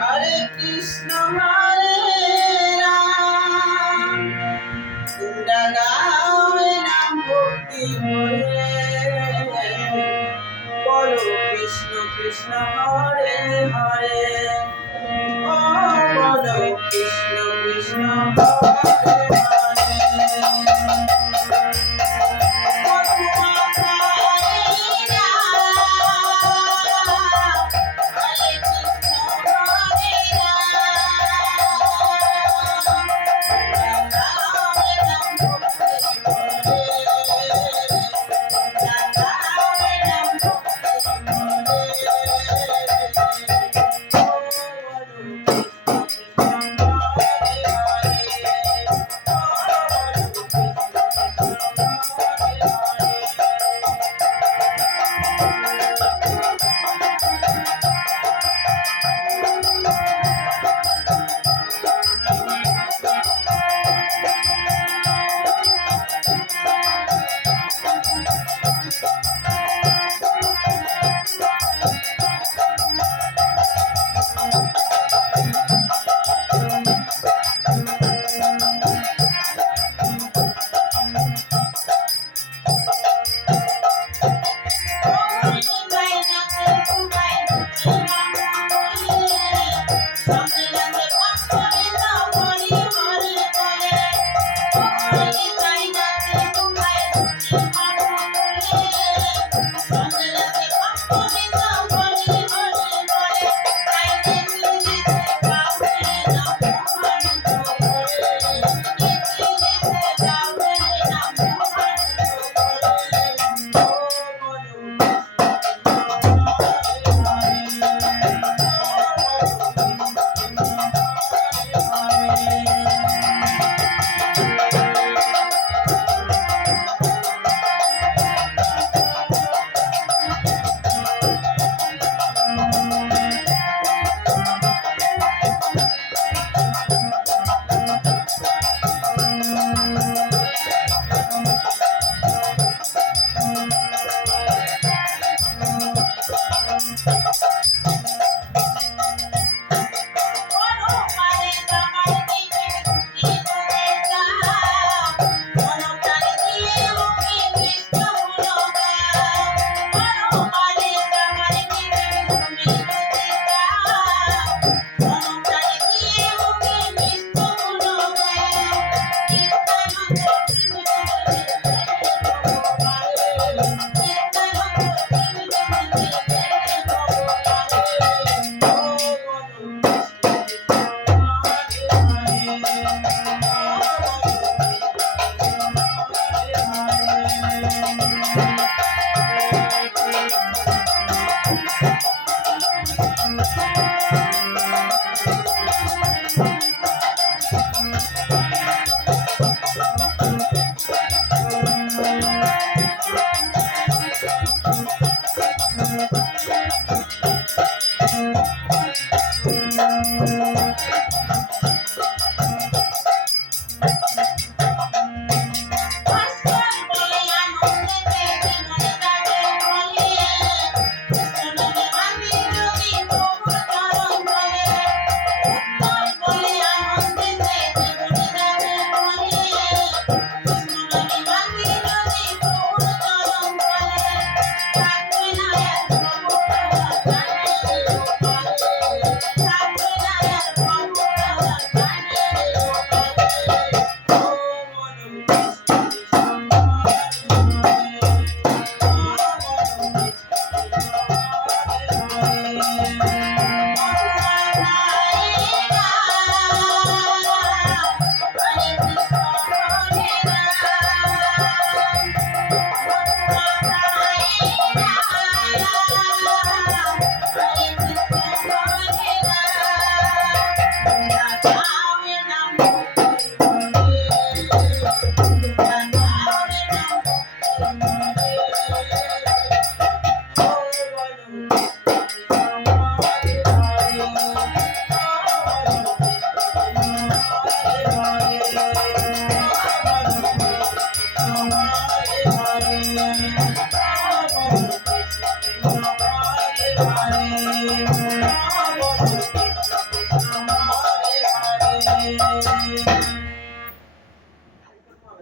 হরে কৃষ্ণ হরে কৃষ্ণ হরে হরে ও বলো কৃষ্ণ কৃষ্ণ হরে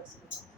personal.